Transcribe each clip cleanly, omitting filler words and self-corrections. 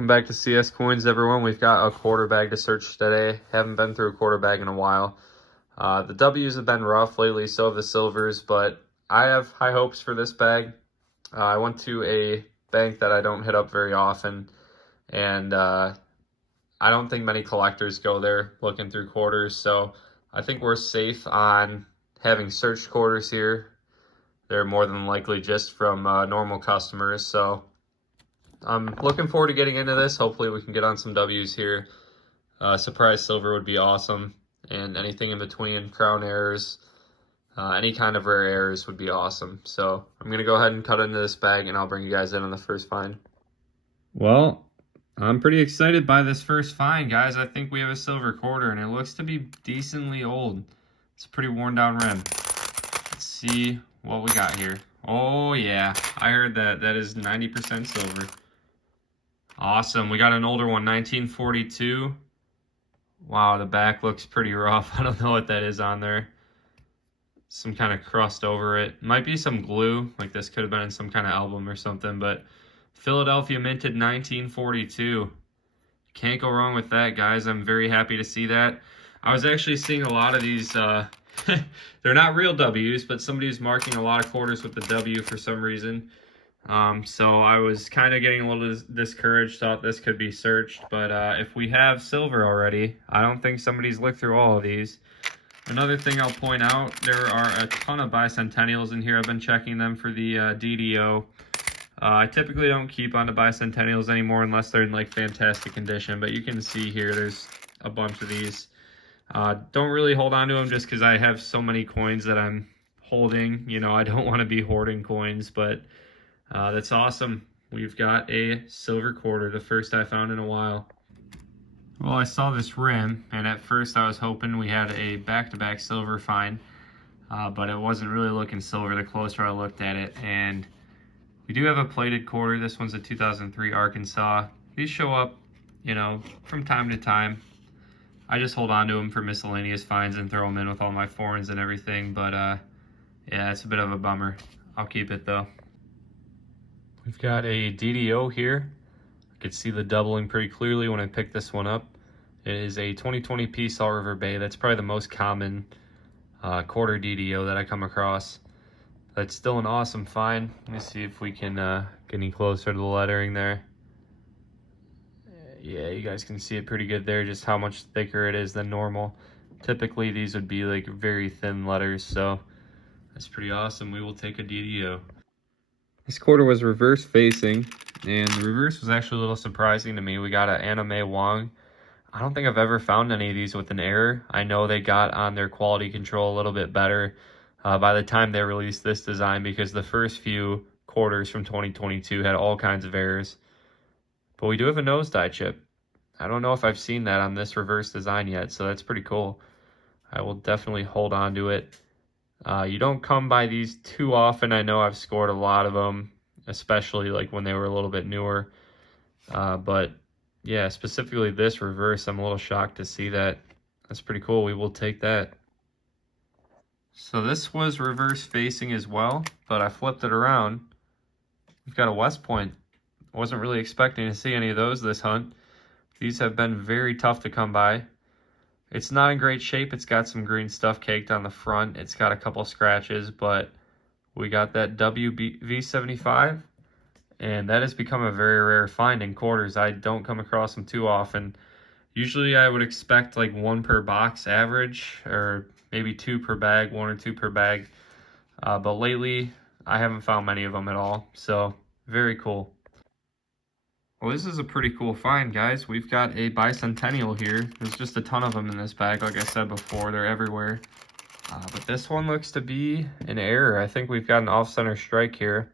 Welcome back to CS Coins, everyone. We've got a quarter bag to search today. Haven't been through a quarter bag in a while. The W's have been rough lately, so have the silvers, but I have high hopes for this bag. I went to a bank that I don't hit up very often, and I don't think many collectors go there looking through quarters, so I think we're safe on having searched quarters here. They're more than likely just from normal customers, so I'm looking forward to getting into this. Hopefully we can get on some W's here. Surprise silver would be awesome, and anything in between, crown errors, any kind of rare errors would be awesome. So I'm going to go ahead and cut into this bag, and I'll bring you guys in on the first find. Well, I'm pretty excited by this first find, guys. I think we have a silver quarter, and it looks to be decently old. It's a pretty worn down rim. Let's see what we got here. Oh yeah, I heard that. That is 90% silver. Awesome. We got an older one, 1942. Wow, the back looks pretty rough. I don't know what that is on there. Some kind of crust over it. Might be some glue. Like this could have been in some kind of album or something. But Philadelphia minted 1942. Can't go wrong with that, guys. I'm very happy to see that. I was actually seeing a lot of these. They're not real W's, but somebody's marking a lot of quarters with the W for some reason. So I was kind of getting a little discouraged, thought this could be searched, but if we have silver already, I don't think somebody's looked through all of these. Another thing I'll point out, there are a ton of bicentennials in here. I've been checking them for the DDO. I typically don't keep on to bicentennials anymore unless they're in like fantastic condition, but you can see here there's a bunch of these. Don't really hold on to them just because I have so many coins that I'm holding. You know, I don't want to be hoarding coins, but that's awesome. We've got a silver quarter, the first I found in a while. Well, I saw this rim, and at first I was hoping we had a back-to-back silver find, but it wasn't really looking silver the closer I looked at it. And we do have a plated quarter. This one's a 2003 Arkansas. These show up, you know, from time to time. I just hold on to them for miscellaneous finds and throw them in with all my foreigns and everything, but yeah, it's a bit of a bummer. I'll keep it though. We've got a DDO here. I could see the doubling pretty clearly when I picked this one up. It is a 2020 Salt River Bay. That's probably the most common quarter DDO that I come across. That's still an awesome find. Let me see if we can get any closer to the lettering there. Yeah, you guys can see it pretty good there, just how much thicker it is than normal. Typically these would be like very thin letters, so that's pretty awesome. We will take a DDO. This quarter was reverse facing, and the reverse was actually a little surprising to me. We got an Anime Wong. I don't think I've ever found any of these with an error. I know they got on their quality control a little bit better by the time they released this design, because the first few quarters from 2022 had all kinds of errors. But we do have a nose die chip. I don't know if I've seen that on this reverse design yet, so that's pretty cool. I will definitely hold on to it. You don't come by these too often. I know I've scored a lot of them, especially like when they were a little bit newer. But yeah, specifically this reverse, I'm a little shocked to see that. That's pretty cool. We will take that. So this was reverse facing as well, but I flipped it around. We've got a West Point. Wasn't really expecting to see any of those this hunt. These have been very tough to come by. It's not in great shape. It's got some green stuff caked on the front. It's got a couple scratches, but we got that WV75, and that has become a very rare find in quarters. I don't come across them too often. Usually I would expect like one per box average, or maybe two per bag, one or two per bag. But lately I haven't found many of them at all, so very cool. Well, this is a pretty cool find, guys. We've got a bicentennial here. There's just a ton of them in this bag. Like I said before, they're everywhere. But this one looks to be an error. I think we've got an off-center strike here.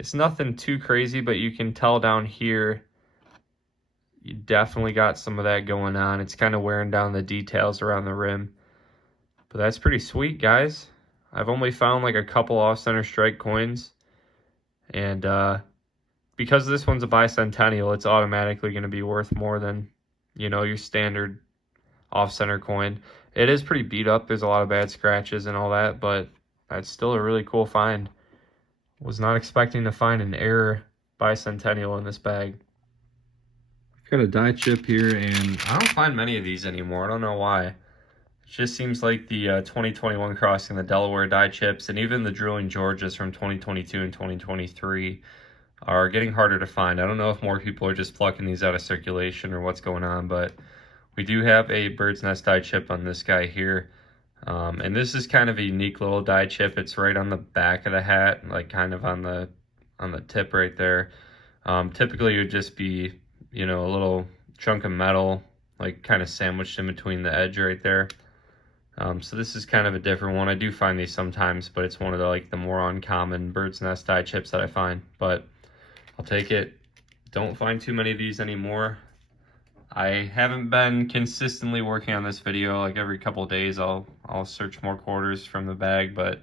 It's nothing too crazy, but you can tell down here, you definitely got some of that going on. It's kind of wearing down the details around the rim. But that's pretty sweet, guys. I've only found like a couple off-center strike coins. And, because this one's a bicentennial, it's automatically going to be worth more than, you know, your standard off-center coin. It is pretty beat up. There's a lot of bad scratches and all that, but that's still a really cool find. Was not expecting to find an error bicentennial in this bag. Got a die chip here, and I don't find many of these anymore. I don't know why. It just seems like the 2021 Crossing the Delaware die chips, and even the Drooling Georges from 2022 and 2023 are getting harder to find. I don't know if more people are just plucking these out of circulation or what's going on, but we do have a Bird's Nest die chip on this guy here. And this is kind of a unique little die chip. It's right on the back of the hat, like kind of on the tip right there. Typically it would just be, you know, a little chunk of metal, like kind of sandwiched in between the edge right there. So this is kind of a different one. I do find these sometimes, but it's one of the more uncommon Bird's Nest die chips that I find, but I'll take it. Don't find too many of these anymore. I haven't been consistently working on this video. Like every couple of days I'll search more quarters from the bag, but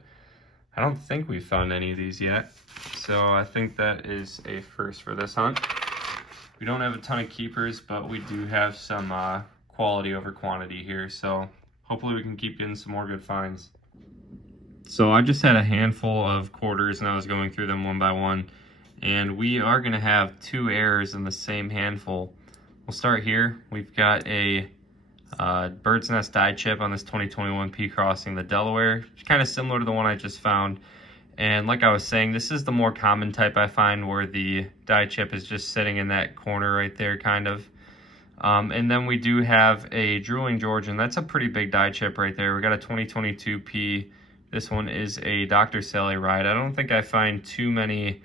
I don't think we've found any of these yet. So I think that is a first for this hunt. We don't have a ton of keepers, but we do have some quality over quantity here, so hopefully we can keep getting some more good finds. So I just had a handful of quarters and I was going through them one by one, and we are going to have 2 errors in the same handful. We'll start here. We've got a Bird's Nest die chip on this 2021 P Crossing the Delaware. It's kind of similar to the one I just found. And like I was saying, this is the more common type I find, where the die chip is just sitting in that corner right there, kind of. And then we do have a Drooling George, and that's a pretty big die chip right there. We got a 2022 P. This one is a Dr. Sally Ride. I don't think I find too many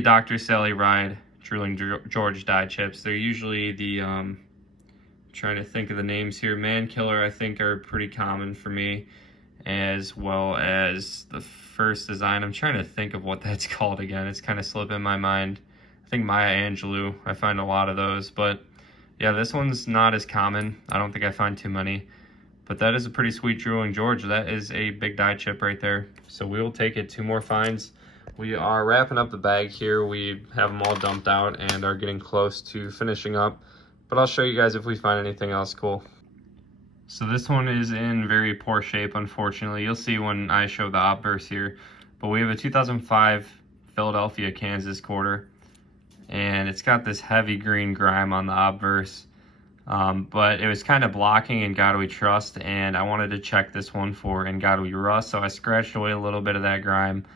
Dr. Sally Ride Drooling George die chips. They're usually the, trying to think of the names here, Man Killer I think are pretty common for me, as well as the First Design. I'm trying to think of what that's called again. It's kind of slipping my mind. I think Maya Angelou, I find a lot of those, but yeah, this one's not as common. I don't think I find too many, but that is a pretty sweet Drooling George. That is a big die chip right there. So we will take it. 2 more finds. We are wrapping up the bag here. We have them all dumped out and are getting close to finishing up, but I'll show you guys if we find anything else cool. So this one is in very poor shape, unfortunately. You'll see when I show the obverse here, but we have a 2005 Philadelphia, Kansas quarter, and it's got this heavy green grime on the obverse, but it was kind of blocking In God We Trust, and I wanted to check this one for In God We Rust, so I scratched away a little bit of that grime,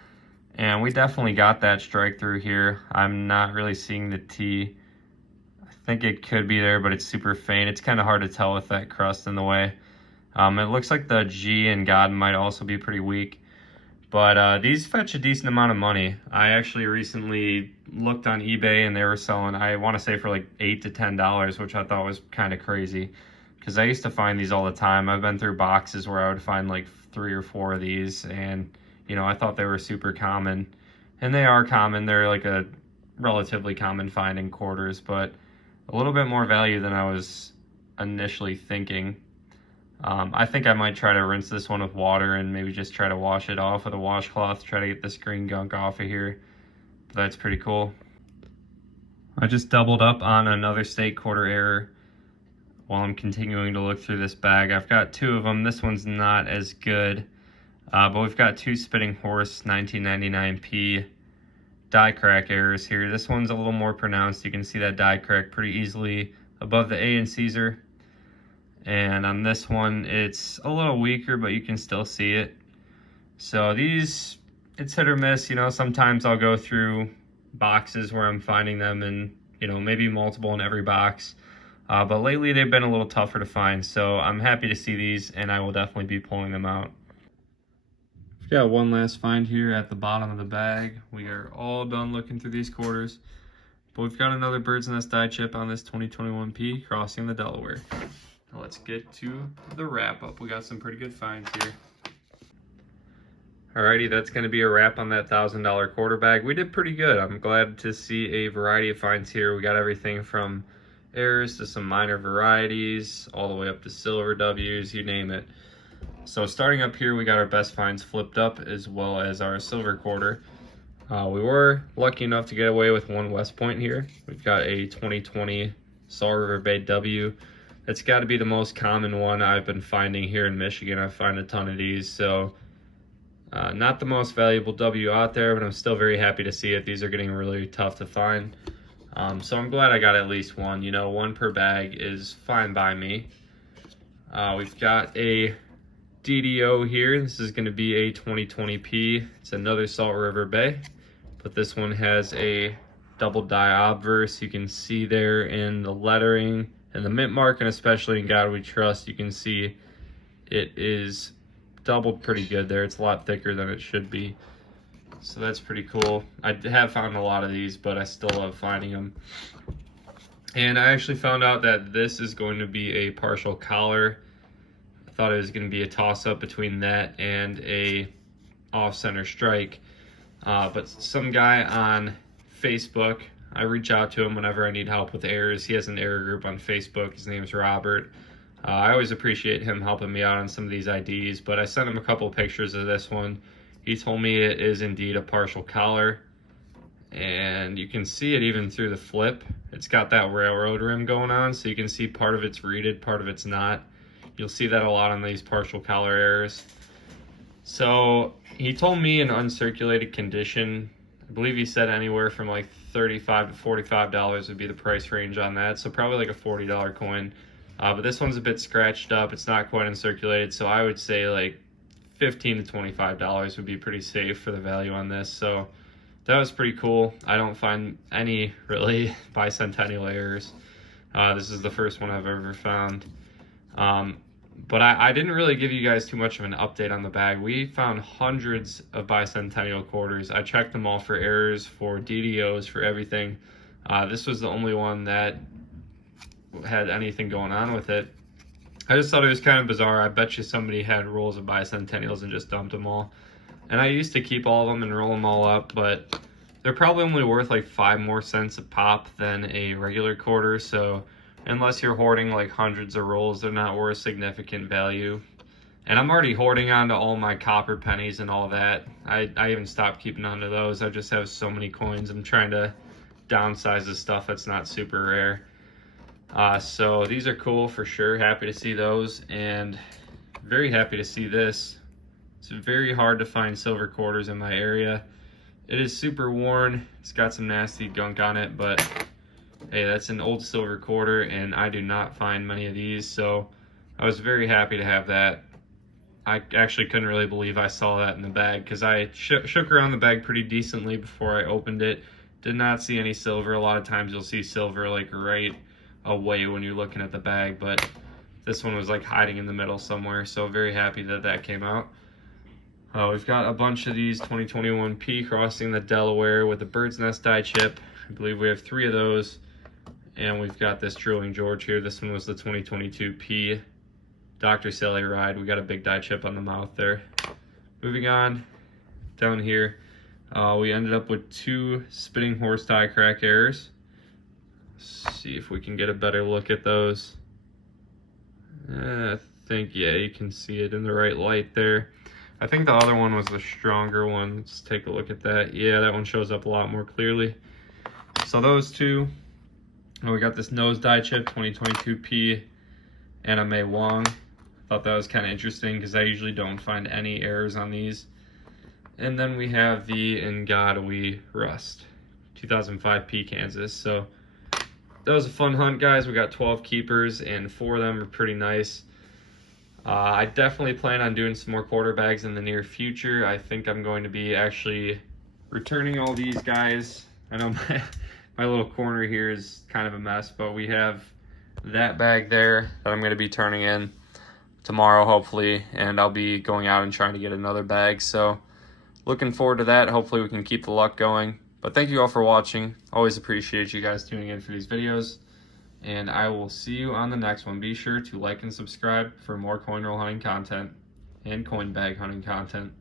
and we definitely got that strike through here. I'm not really seeing the T. I think it could be there, but it's super faint. It's kind of hard to tell with that crust in the way. It looks like the G in God might also be pretty weak. But these fetch a decent amount of money. I actually recently looked on eBay and they were selling, I want to say for like $8 to $10, which I thought was kind of crazy, because I used to find these all the time. I've been through boxes where I would find like 3 or 4 of these, and you know, I thought they were super common, and they are common. They're like a relatively common find in quarters, but a little bit more value than I was initially thinking. I think I might try to rinse this one with water and maybe just try to wash it off with a washcloth, try to get this green gunk off of here. But that's pretty cool. I just doubled up on another state quarter error while I'm continuing to look through this bag. I've got 2 of them. This one's not as good, but we've got 2 Spitting Horse 1999P die crack errors here. This one's a little more pronounced. You can see that die crack pretty easily above the A in Caesar. And on this one, it's a little weaker, but you can still see it. So these, it's hit or miss. You know, sometimes I'll go through boxes where I'm finding them, and, you know, maybe multiple in every box. But lately they've been a little tougher to find. So I'm happy to see these, and I will definitely be pulling them out. We've got one last find here at the bottom of the bag. We are all done looking through these quarters, but we've got another Bird's Nest die chip on this 2021 P Crossing the Delaware. Now let's get to the wrap up. We got some pretty good finds here. Alrighty, that's going to be a wrap on that $1,000 quarter bag. We did pretty good. I'm glad to see a variety of finds here. We got everything from errors to some minor varieties, all the way up to silver W's, you name it. So starting up here, we got our best finds flipped up, as well as our silver quarter. We were lucky enough to get away with one West Point here. We've got a 2020 Saw River Bay W. It's got to be the most common one I've been finding here in Michigan. I find a ton of these, so not the most valuable W out there, but I'm still very happy to see it. These are getting really tough to find. So I'm glad I got at least one. You know, one per bag is fine by me. We've got a DDO here. This is going to be a 2020P. It's another Salt River Bay, but this one has a double die obverse. You can see there in the lettering and the mint mark, and especially in God We Trust, you can see it is doubled pretty good there. It's a lot thicker than it should be. So that's pretty cool. I have found a lot of these, but I still love finding them. And I actually found out that this is going to be a partial collar. I thought it was going to be a toss-up between that and a off-center strike. But some guy on Facebook, I reach out to him whenever I need help with errors. He has an error group on Facebook. His name's Robert. I always appreciate him helping me out on some of these IDs, but I sent him a couple pictures of this one. He told me it is indeed a partial collar, and you can see it even through the flip. It's got that railroad rim going on, so you can see part of it's reeded, part of it's not. You'll see that a lot on these partial collar errors. So he told me in uncirculated condition, I believe he said anywhere from like $35 to $45 would be the price range on that, so probably like a $40 coin. But this one's a bit scratched up. It's not quite uncirculated, so I would say like $15 to $25 would be pretty safe for the value on this. So that was pretty cool. I don't find any really bicentennial errors. This is the first one I've ever found. But I didn't really give you guys too much of an update on the bag. We found hundreds of bicentennial quarters. I checked them all for errors, for DDOs, for everything. This was the only one that had anything going on with it. I just thought it was kind of bizarre. I bet you somebody had rolls of bicentennials and just dumped them all. And I used to keep all of them and roll them all up, but they're probably only worth like 5 more cents a pop than a regular quarter. So unless you're hoarding like hundreds of rolls, they're not worth significant value. And I'm already hoarding onto all my copper pennies and all that. I even stopped keeping onto those. I just have so many coins. I'm trying to downsize the stuff that's not super rare. So these are cool for sure. Happy to see those, and very happy to see this. It's very hard to find silver quarters in my area. It is super worn. It's got some nasty gunk on it, but hey, that's an old silver quarter, and I do not find many of these, so I was very happy to have that. I actually couldn't really believe I saw that in the bag, because I shook around the bag pretty decently before I opened it. Did not see any silver. A lot of times you'll see silver like right away when you're looking at the bag, but this one was like hiding in the middle somewhere, so very happy that that came out. We've got a bunch of these 2021P crossing the Delaware with a bird's nest die chip. I believe we have 3 of those, and we've got this Drilling George here. This one was the 2022P Dr. Sally ride. We got a big die chip on the mouth there. Moving on down here, we ended up with 2 Spitting Horse die crack errors. Let's see if we can get a better look at those. I think, yeah, you can see it in the right light there. I think the other one was the stronger one. Let's take a look at that. Yeah, that one shows up a lot more clearly. So those 2. And we got this nose die chip, 2022P, Anna May Wong. Thought that was kind of interesting because I usually don't find any errors on these. And then we have the In God We Rust, 2005P Kansas. So that was a fun hunt, guys. We got 12 keepers, and 4 of them are pretty nice. I definitely plan on doing some more quarter bags in the near future. I think I'm going to be actually returning all these guys. I know my little corner here is kind of a mess, but we have that bag there that I'm going to be turning in tomorrow, hopefully, and I'll be going out and trying to get another bag. So looking forward to that. Hopefully we can keep the luck going. But thank you all for watching. Always appreciate you guys tuning in for these videos. And I will see you on the next one. Be sure to like and subscribe for more coin roll hunting content and coin bag hunting content.